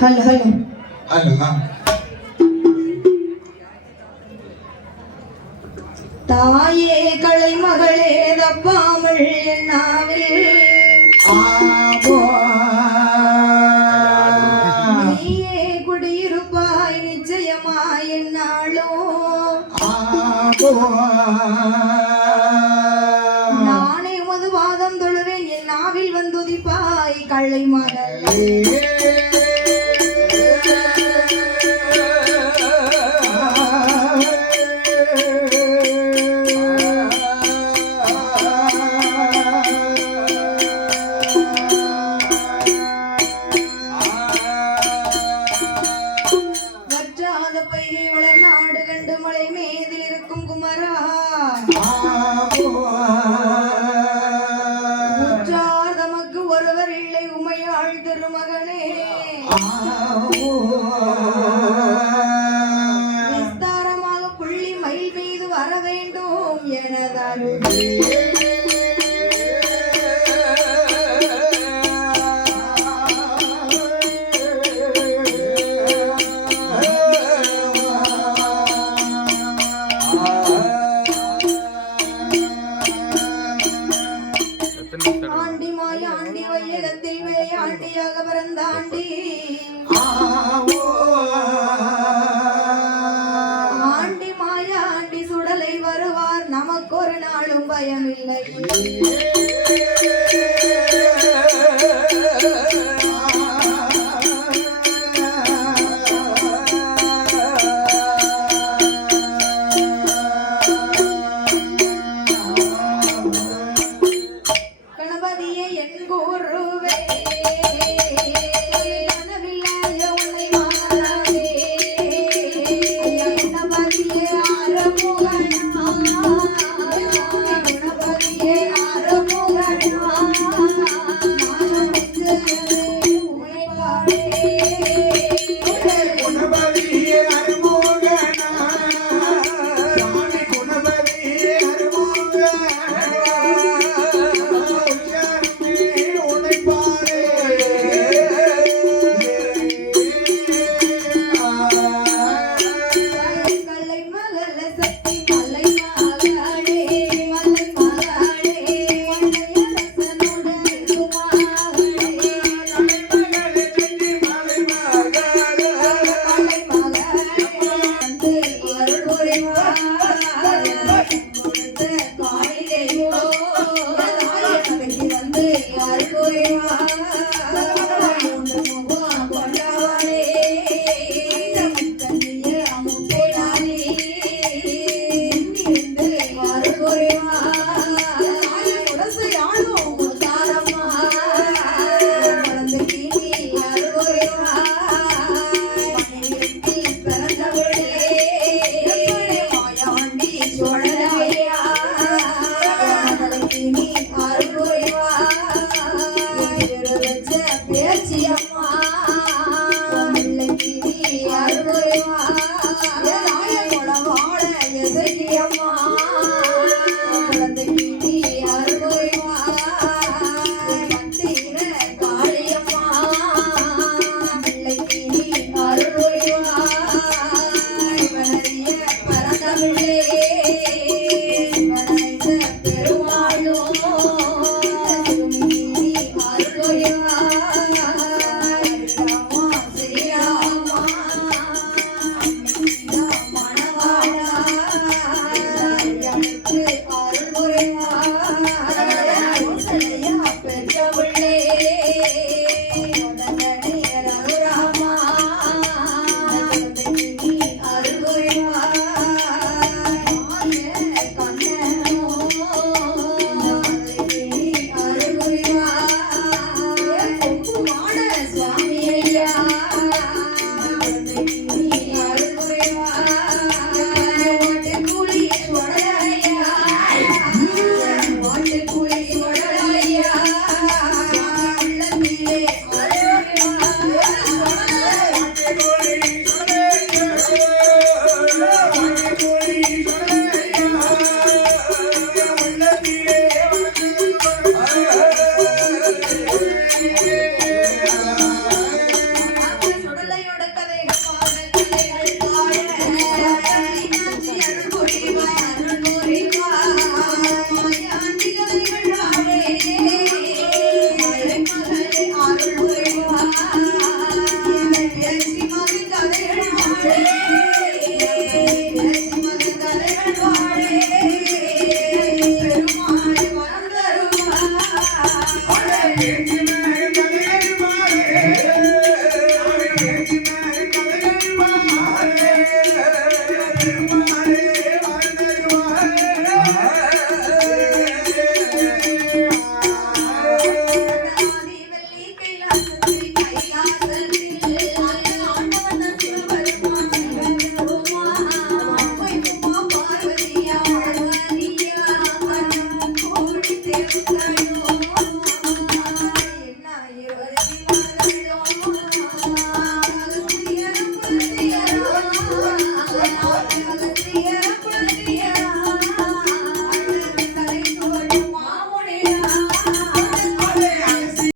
Hello hello hello தாயே கலை மகளே தப்பாமல் என்னாவில்? நீயே குடியிருப்பாய் நிச்சயமாய் என்னாலோ? நானே உமது வாதம் தொழுவேன் என் நாவில் வந்துதிப்பாய் கள்ளை மகளே. வயதில் இருக்கும் குமரா. உற்றார் தமக்கு ஒருவர் இல்லை உமையாள் மகனே. விஸ்தாரமாக புள்ளி மயில் மீது வர வேண்டும் எனதருள் ಸಾಧ್ಯವೇನೋ